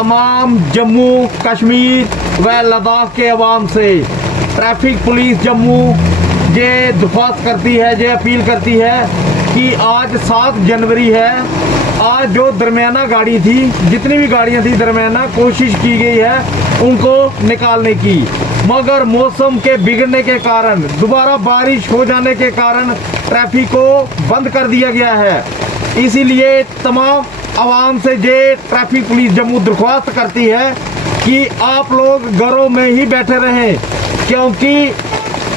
तमाम जम्मू कश्मीर व लद्दाख के अवाम से ट्रैफिक पुलिस जम्मू ये दरख्वास्त करती है, ये अपील करती है कि आज 7 जनवरी है। आज जो दरमियाना गाड़ी थी, जितनी भी गाड़ियां थी दरमियाना, कोशिश की गई है उनको निकालने की, मगर मौसम के बिगड़ने के कारण, दोबारा बारिश हो जाने के कारण ट्रैफिक को बंद कर दिया गया है। इसीलिए तमाम आवाम से ये ट्रैफिक पुलिस जम्मू दरख्वास्त करती है कि आप लोग घरों में ही बैठे रहें, क्योंकि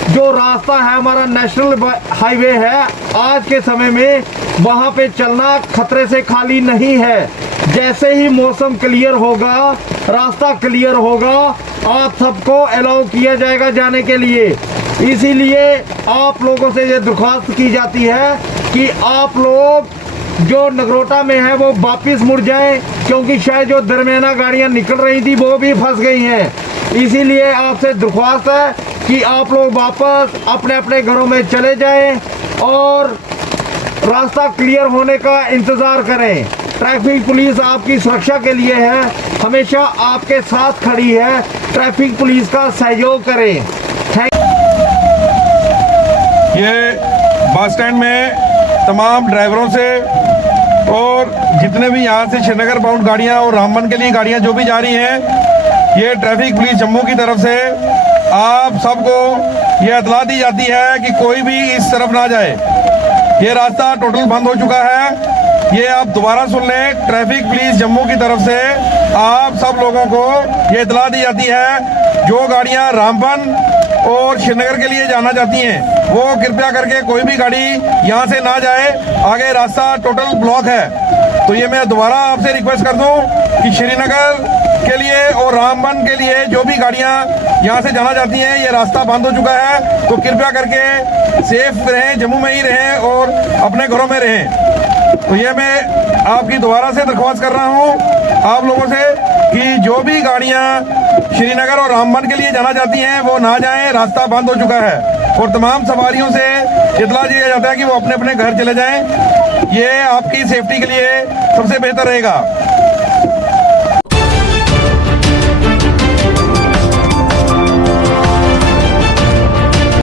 जो रास्ता है हमारा नेशनल हाईवे है, आज के समय में वहाँ पे चलना खतरे से खाली नहीं है। जैसे ही मौसम क्लियर होगा, रास्ता क्लियर होगा, आप सबको अलाउ किया जाएगा जाने के लिए। इसीलिए आप लोगों से ये दरख्वास्त की जाती है कि आप लोग जो नगरोटा में है वो वापस मुड़ जाएं, क्योंकि शायद जो दरमियाना गाड़ियां निकल रही थी वो भी फंस गई हैं। इसीलिए आपसे दरख्वास्त है कि आप लोग वापस अपने अपने घरों में चले जाएं और रास्ता क्लियर होने का इंतज़ार करें। ट्रैफिक पुलिस आपकी सुरक्षा के लिए है, हमेशा आपके साथ खड़ी है। ट्रैफिक पुलिस का सहयोग करें। ये बस स्टैंड में तमाम ड्राइवरों से और जितने भी यहाँ से श्रीनगर बाउंड गाड़ियाँ और रामबन के लिए गाड़ियाँ जो भी जा रही हैं, ये ट्रैफिक पुलिस जम्मू की तरफ से आप सबको ये इतला दी जाती है कि कोई भी इस तरफ ना जाए। ये रास्ता टोटल बंद हो चुका है। ये आप दोबारा सुन लें, ट्रैफिक पुलिस जम्मू की तरफ से आप सब लोगों को ये इतला दी जाती है, जो गाड़ियाँ रामबन और श्रीनगर के लिए जाना चाहती हैं वो कृपया करके कोई भी गाड़ी यहाँ से ना जाए, आगे रास्ता टोटल ब्लॉक है। तो ये मैं दोबारा आपसे रिक्वेस्ट कर दूं कि श्रीनगर के लिए और रामबन के लिए जो भी गाड़ियाँ यहाँ से जाना चाहती हैं, ये रास्ता बंद हो चुका है, तो कृपया करके सेफ रहें, जम्मू में ही रहें और अपने घरों में रहें। तो ये मैं आपकी दोबारा से दरख्वास्त कर रहा हूँ आप लोगों से कि जो भी गाड़ियाँ श्रीनगर और रामबन के लिए जाना चाहती हैं वो ना जाएं, रास्ता बंद हो चुका है। और तमाम सवारियों से इतला दिया जाता है कि वो अपने अपने घर चले जाएं। ये आपकी सेफ्टी के लिए सबसे बेहतर रहेगा।